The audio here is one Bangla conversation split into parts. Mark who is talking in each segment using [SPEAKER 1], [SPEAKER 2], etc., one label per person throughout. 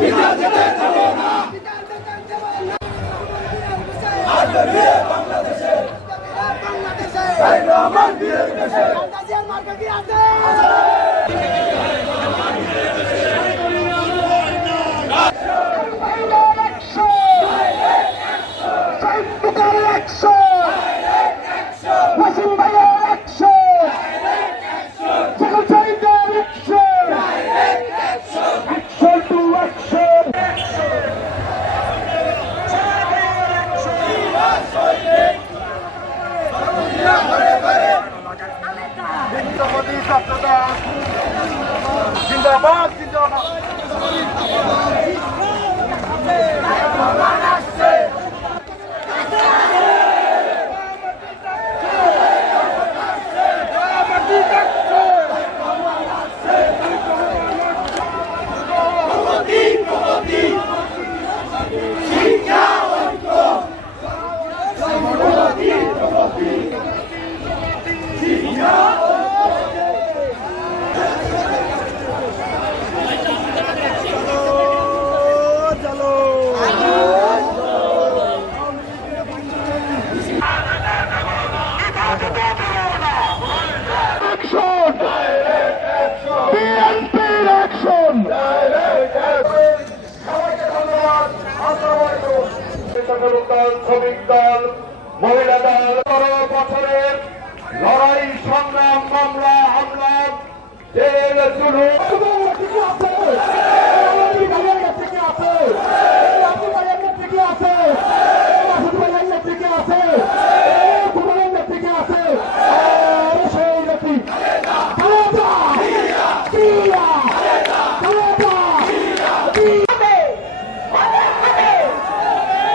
[SPEAKER 1] Viva Zeneca! marca aqui até! জিন্দাবাদ জিন্দাবাদ দল শ্রমিক দল মহিলা দল পনেরো বছরের লড়াই সংগ্রাম মামলা হামলা জেল জুলুম
[SPEAKER 2] হবে হবে হবে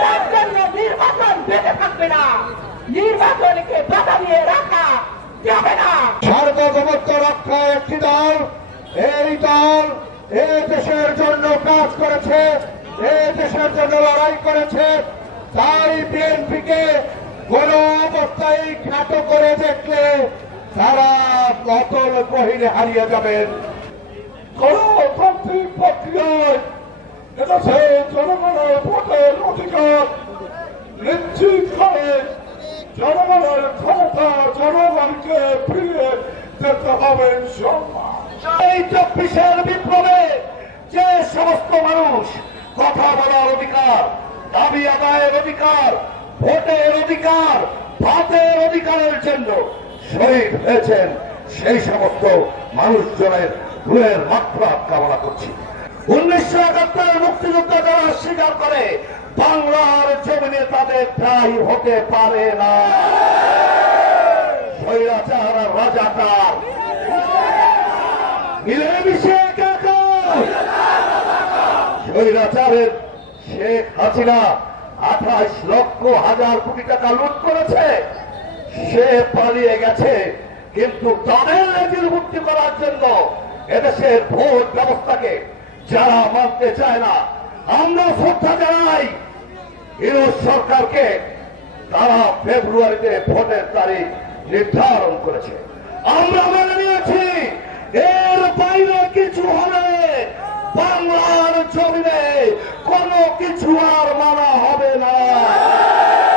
[SPEAKER 2] তার জন্য নির্বাচন বেঁচে থাকবে না নির্বাচনকে বাধা দিয়ে রাখা যাবে না।
[SPEAKER 1] সার্বভৌমত্ব রক্ষায় একটি দল এই দল এই দেশের জন্য কাজ করেছে এই দেশের জন্য লড়াই করেছে। তাই বিএনপিকে কোন অবস্থায় খাটো করে দেখলে তারা অতল কহিনে হারিয়ে যাবেন। গণতান্ত্রিক প্রক্রিয়ায় এদেশে জনগণের ভোটের অধিকার নিশ্চিত করে জনগণের ক্ষমতা জনগণকে ফিরিয়ে দিতে হবে এই চব্বিশের বিপ্লবে যে সমস্ত মানুষ কথা বলার অধিকার, দাবি আদায়ের অধিকার, ভোটের অধিকার, ভাতের অধিকারের জন্য শহীদ হয়েছেন সেই সমস্ত মানুষজনের ভুলের মাত্রা কামনা করছি। উনিশশো একাত্তরের মুক্তিযুদ্ধ যারা স্বীকার করে বাংলার জমিনে তাদের ঠাই হতে পারে না। আঠাশ লক্ষ হাজার কোটি টাকা লুট করেছে। সে পালিয়ে গেছে, কিন্তু তাদের লেজের মুক্তি করার জন্য এদেশের ভোট ব্যবস্থাকে যারা মানতে চায় না আমরা শ্রদ্ধা জানাই ইউরোপ সরকারকে তারা ফেব্রুয়ারিতে ভোটের তারিখ নির্ধারণ করেছে। আমরা মেনে নিয়েছি, এর বাইরে কিছু হলে বাংলার জমিনে কোনো কিছু আর